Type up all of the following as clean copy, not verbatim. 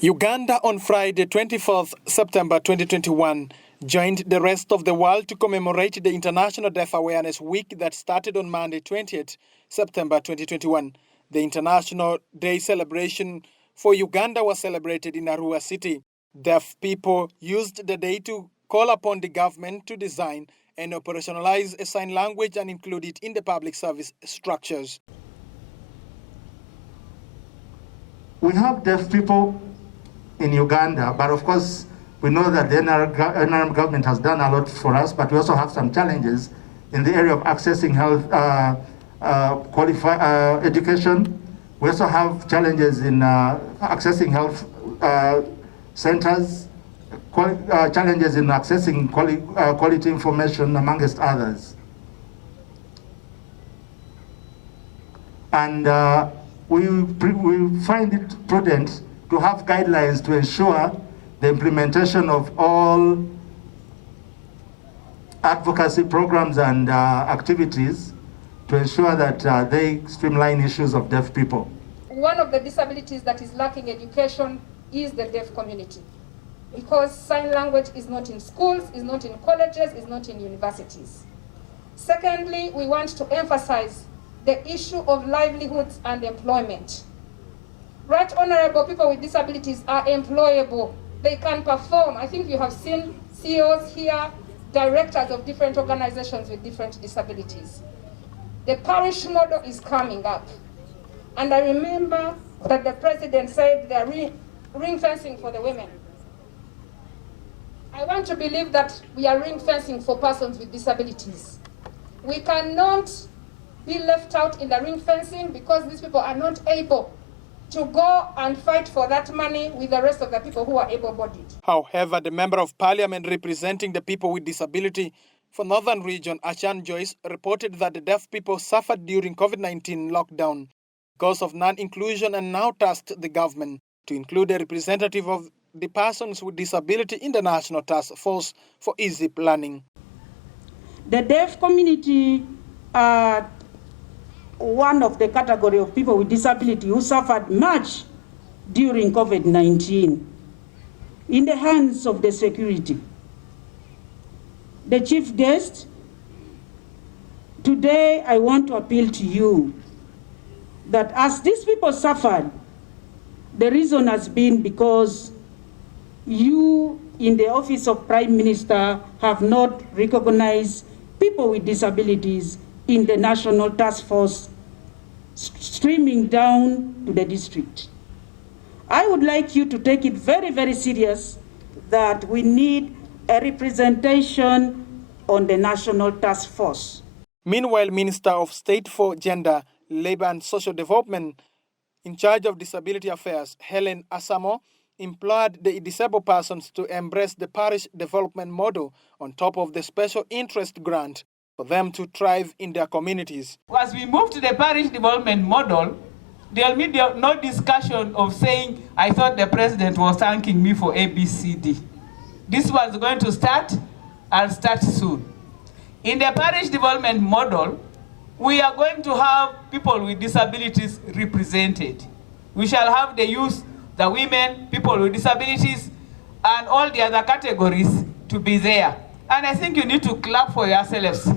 Uganda on Friday, 24th September 2021, joined the rest of the world to commemorate the International Deaf Awareness Week that started on Monday, 20th September 2021. The International Day celebration for Uganda was celebrated in Arua City. Deaf people used the day to call upon the government to design and operationalize a sign language and include it in the public service structures. We have deaf people in Uganda, but of course we know that the NRM government has done a lot for us, but we also have some challenges in the area of accessing health, education. We also have challenges in accessing health centers, challenges in accessing quality information, amongst others. And we find it prudent to have guidelines to ensure the implementation of all advocacy programs and activities to ensure that they streamline issues of deaf people. One of the disabilities that is lacking education is the deaf community, because sign language is not in schools, is not in colleges, is not in universities. Secondly, we want to emphasize the issue of livelihoods and employment. Right honorable, people with disabilities are employable. They can perform. I think you have seen CEOs here, directors of different organizations with different disabilities. The parish model is coming up. And I remember that the president said they're ring fencing for the women. I want to believe that we are ring fencing for persons with disabilities. We cannot be left out in the ring fencing because these people are not able to go and fight for that money with the rest of the people who are able-bodied. However, the Member of Parliament representing the people with disability for Northern Region, Achan Joyce, reported that the deaf people suffered during COVID-19 lockdown because of non-inclusion and now tasked the government to include a representative of the persons with disability in the National Task Force for Easy Planning. The deaf community are one of the category of people with disability who suffered much during COVID-19 in the hands of the security. The chief guest, today I want to appeal to you that as these people suffered, the reason has been because you in the office of Prime Minister have not recognized people with disabilities in the National Task Force streaming down to the district. I would like you to take it very, very serious that we need a representation on the National Task Force. Meanwhile, Minister of State for Gender, Labour and Social Development in charge of Disability Affairs, Helen Asamo, implored the disabled persons to embrace the parish development model on top of the special interest grant for them to thrive in their communities. As we move to the parish development model, there will be no discussion of saying, I thought the president was thanking me for ABCD. This one's going to start and start soon. In the parish development model, we are going to have people with disabilities represented. We shall have the youth, the women, people with disabilities, and all the other categories to be there. And I think you need to clap for yourselves.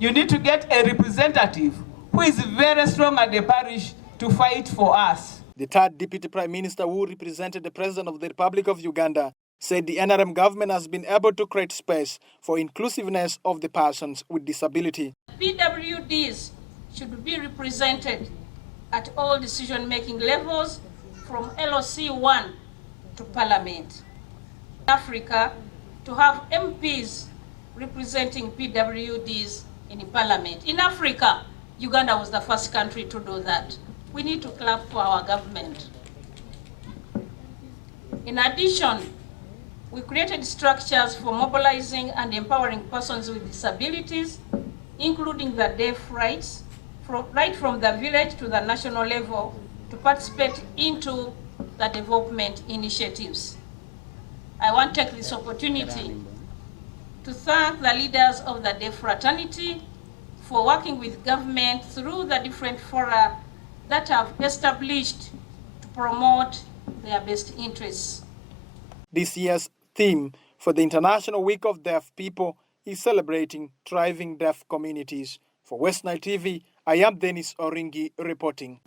You need to get a representative who is very strong at the parish to fight for us. The third Deputy Prime Minister, who represented the President of the Republic of Uganda, said the NRM government has been able to create space for inclusiveness of the persons with disability. PWDs should be represented at all decision-making levels, from LOC 1 to Parliament. Africa, to have MPs representing PWDs in Parliament. In Africa, Uganda was the first country to do that. We need to clap for our government. In addition, we created structures for mobilizing and empowering persons with disabilities, including the deaf rights, right from the village to the national level, to participate into the development initiatives. I want to take this opportunity to thank the leaders of the deaf fraternity for working with government through the different fora that have established to promote their best interests. This year's theme for the International Week of Deaf People is celebrating thriving deaf communities. For West Nile TV, I am Dennis Oringi reporting.